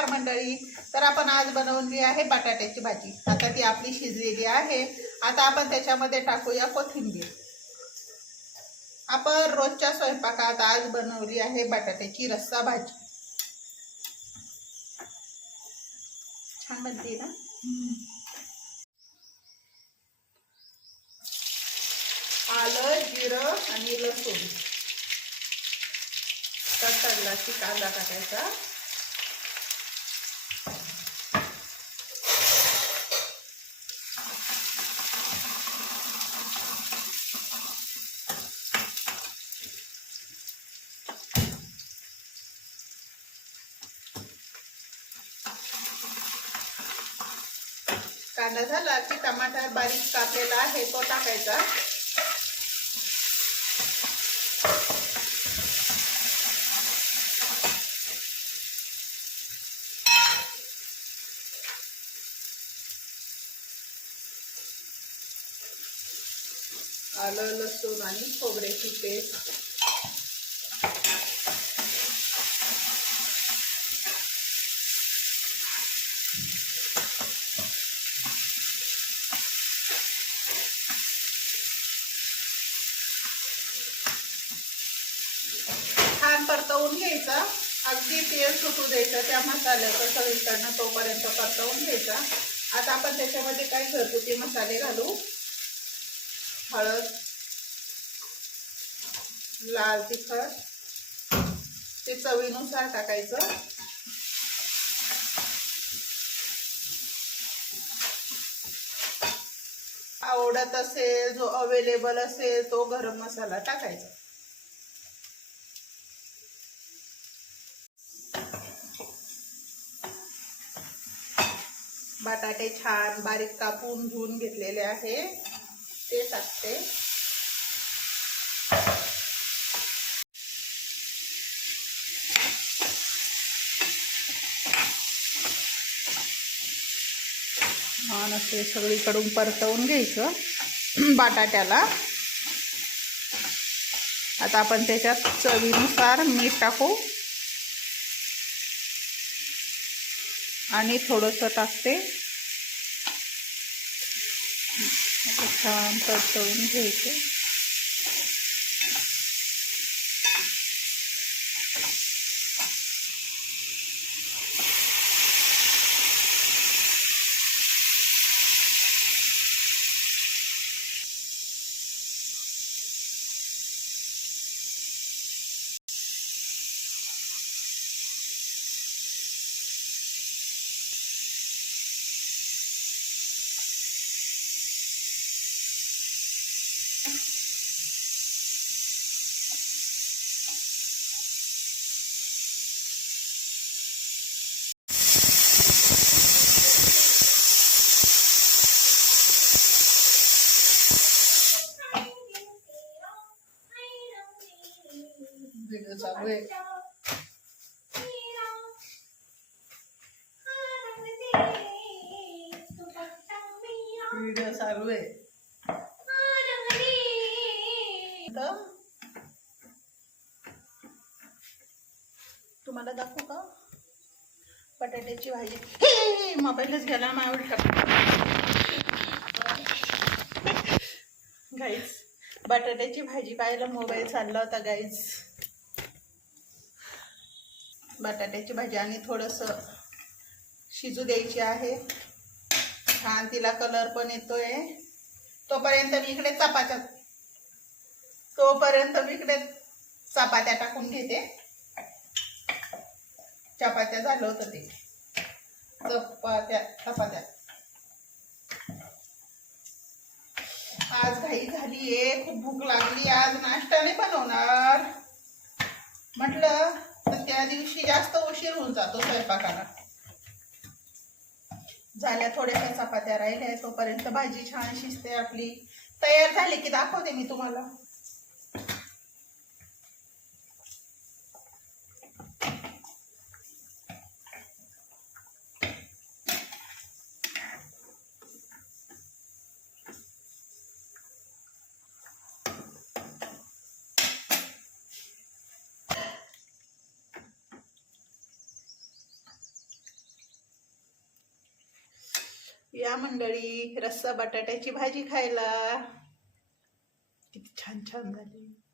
नमस्कार मंडळी. तर आपण आज बनवली आहे बटाट्याची भाजी. आता ती आपली शिजलेली आहे. आता आपण त्याच्यामध्ये टाकूया कोथिंबीर. आपण रोजच्या स्वयंपाकात आज बनवली आहे बटाट्याची रस्सा भाजी. छान बनते ना. आलं, जिरं आणि लसूण, तडतडलाची कांदा टाकायचा. कांदा झाला की टमाटा बारीक कापलेला आहे तो टाकायचा. आलं, लसूण आणि खोबऱ्याची पेस्ट, छान परतवून घ्यायचा. अगदी तेल सुटू द्यायचं त्या मसाल्याचं सगळीकडनं, तोपर्यंत परतवून घ्यायचा. आता आपण त्याच्यामध्ये काही घरगुती मसाले घालू. हळद, लाल तिखट ते चवीनुसार टाकायचं. आवडत असेल, जो अवेलेबल असेल तो गरम मसाला टाकायचा. बटाटे छान बारीक कापून धुवून घेतलेले आहे ते टाकते. छान असे सगळीकडून परतवून घ्यायचं बटाट्याला. आता आपण त्याच्यात चवीनुसार मीठ टाकू आणि थोडंसं टाकते. आता छान परतवून घ्यायचं. व्हिडिओ चालू आहे. व्हिडिओ चालू आहे. तुम्हाला दाखवू का बटाट्याची भाजी? मोबाईलच घ्यायला मावळ गाईज. बटाट्याची भाजी पाहायला मोबाईल चालला होता गाईज. बटाट्याची भाजी आणि थोडंसं शिजू द्यायची आहे. छान तिला कलर पण येतोय. तोपर्यंत मी इकडे चपात्या टाकून घेते. चपात्या झालं होतं ते. चपात्या आज घाई झालीये, खूप भूक लागली. आज नाश्ता नाही बनवणार म्हटलं तर त्या दिवशी जास्त उशीर होऊन जातो स्वयंपाकाला. झाल्या थोड्याशा चपात्या राहिल्या. तोपर्यंत भाजी छान शिजते आपली. तयार झाली की दाखवते मी तुम्हाला. या मंडळी रस्सा बटाट्याची भाजी खायला. किती छान छान झाली.